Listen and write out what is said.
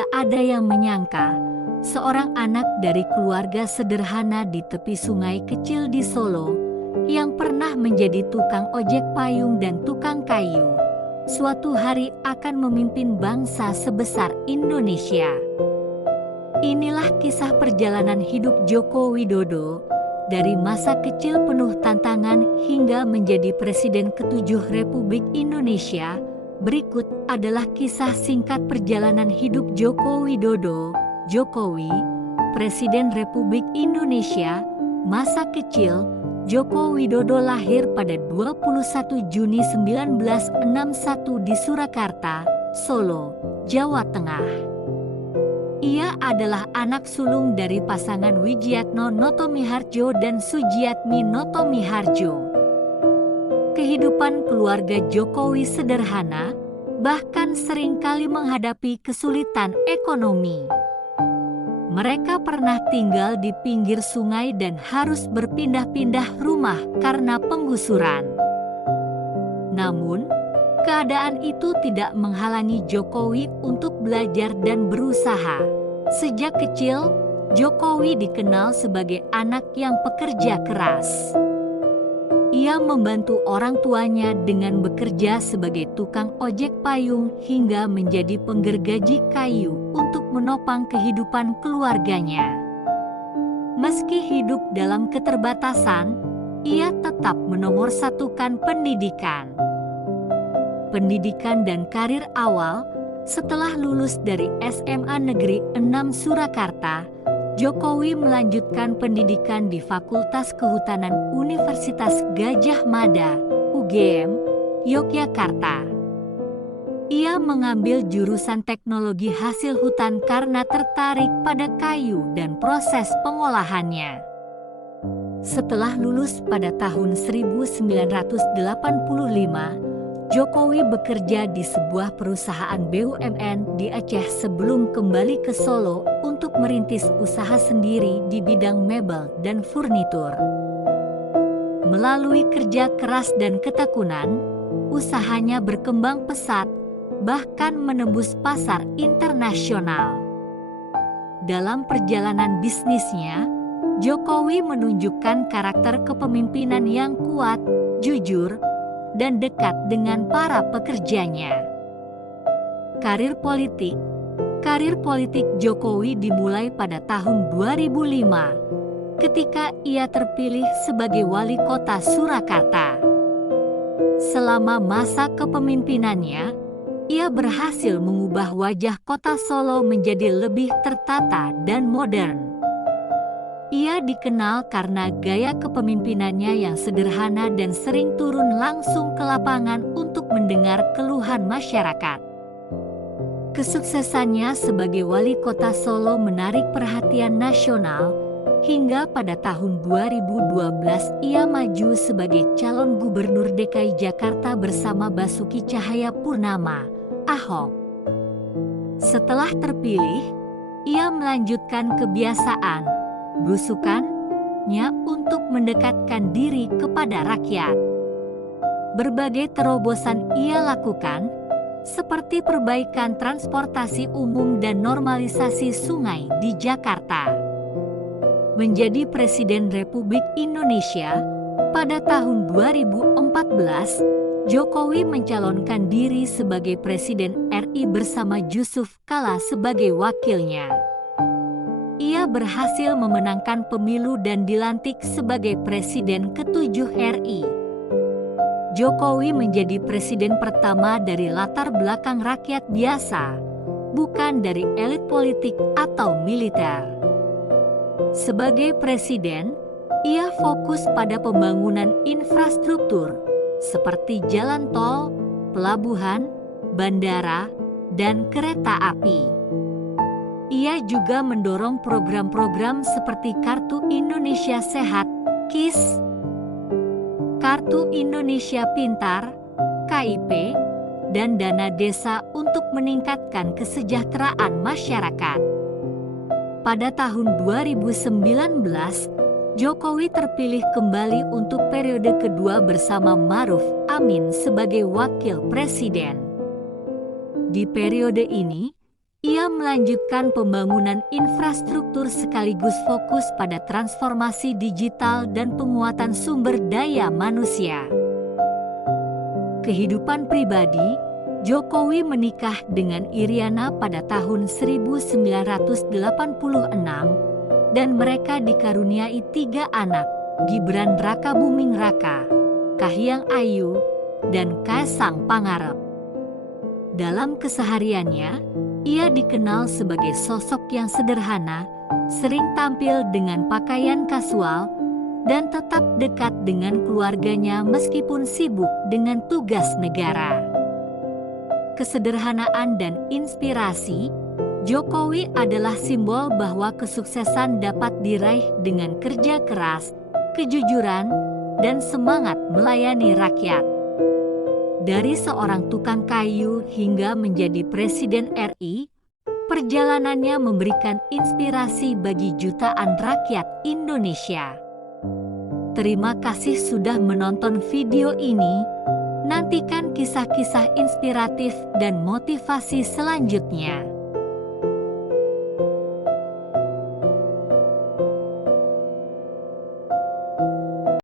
tidak ada yang menyangka seorang anak dari keluarga sederhana di tepi sungai kecil di Solo yang pernah menjadi tukang ojek payung dan tukang kayu, suatu hari akan memimpin bangsa sebesar Indonesia. Inilah kisah perjalanan hidup Joko Widodo dari masa kecil penuh tantangan hingga menjadi Presiden ke-7 Republik Indonesia. Berikut adalah kisah singkat perjalanan hidup Joko Widodo. Jokowi, Presiden Republik Indonesia. Masa kecil, Joko Widodo lahir pada 21 Juni 1961 di Surakarta, Solo, Jawa Tengah. Ia adalah anak sulung dari pasangan Wijiatno Notomiharjo dan Sujiatmi Notomiharjo. Kehidupan keluarga Jokowi sederhana, bahkan seringkali menghadapi kesulitan ekonomi. Mereka pernah tinggal di pinggir sungai dan harus berpindah-pindah rumah karena penggusuran. Namun, keadaan itu tidak menghalangi Jokowi untuk belajar dan berusaha. Sejak kecil, Jokowi dikenal sebagai anak yang pekerja keras. Ia membantu orang tuanya dengan bekerja sebagai tukang ojek payung hingga menjadi penggergaji kayu untuk menopang kehidupan keluarganya. Meski hidup dalam keterbatasan, ia tetap menomorsatukan pendidikan. Pendidikan dan karir awal. Setelah lulus dari SMA Negeri 6 Surakarta, Jokowi melanjutkan pendidikan di Fakultas Kehutanan Universitas Gadjah Mada, UGM, Yogyakarta. Ia mengambil jurusan teknologi hasil hutan karena tertarik pada kayu dan proses pengolahannya. Setelah lulus pada tahun 1985, Jokowi bekerja di sebuah perusahaan BUMN di Aceh sebelum kembali ke Solo untuk merintis usaha sendiri di bidang mebel dan furnitur. Melalui kerja keras dan ketekunan, usahanya berkembang pesat, bahkan menembus pasar internasional. Dalam perjalanan bisnisnya, Jokowi menunjukkan karakter kepemimpinan yang kuat, jujur, dan dekat dengan para pekerjanya. Karir politik Jokowi dimulai pada tahun 2005 ketika ia terpilih sebagai wali kota Surakarta. Selama masa kepemimpinannya, ia berhasil mengubah wajah kota Solo menjadi lebih tertata dan modern. Ia dikenal karena gaya kepemimpinannya yang sederhana dan sering turun langsung ke lapangan untuk mendengar keluhan masyarakat. Kesuksesannya sebagai wali kota Solo menarik perhatian nasional, hingga pada tahun 2012 ia maju sebagai calon gubernur DKI Jakarta bersama Basuki Cahayapurnama, Ahok. Setelah terpilih, ia melanjutkan kebiasaan belusukannya untuk mendekatkan diri kepada rakyat. Berbagai terobosan ia lakukan, seperti perbaikan transportasi umum dan normalisasi sungai di Jakarta. Menjadi Presiden Republik Indonesia, pada tahun 2014, Jokowi mencalonkan diri sebagai Presiden RI bersama Yusuf Kala sebagai wakilnya. Ia berhasil memenangkan pemilu dan dilantik sebagai Presiden ke-7 RI. Jokowi menjadi presiden pertama dari latar belakang rakyat biasa, bukan dari elit politik atau militer. Sebagai presiden, ia fokus pada pembangunan infrastruktur seperti jalan tol, pelabuhan, bandara, dan kereta api. Ia juga mendorong program-program seperti Kartu Indonesia Sehat, KIS, Kartu Indonesia Pintar, KIP, dan dana desa untuk meningkatkan kesejahteraan masyarakat. Pada tahun 2019, Jokowi terpilih kembali untuk periode kedua bersama Ma'ruf Amin sebagai wakil presiden. Di periode ini, Ia melanjutkan pembangunan infrastruktur sekaligus fokus pada transformasi digital dan penguatan sumber daya manusia. Kehidupan pribadi, Jokowi menikah dengan Iriana pada tahun 1986 dan mereka dikaruniai 3 anak, Gibran Rakabuming Raka, Kahiyang Ayu, dan Kaesang Pangarep. Dalam kesehariannya, ia dikenal sebagai sosok yang sederhana, sering tampil dengan pakaian kasual, dan tetap dekat dengan keluarganya meskipun sibuk dengan tugas negara. Kesederhanaan dan inspirasi, Jokowi adalah simbol bahwa kesuksesan dapat diraih dengan kerja keras, kejujuran, dan semangat melayani rakyat. Dari seorang tukang kayu hingga menjadi Presiden RI, perjalanannya memberikan inspirasi bagi jutaan rakyat Indonesia. Terima kasih sudah menonton video ini. Nantikan kisah-kisah inspiratif dan motivasi selanjutnya.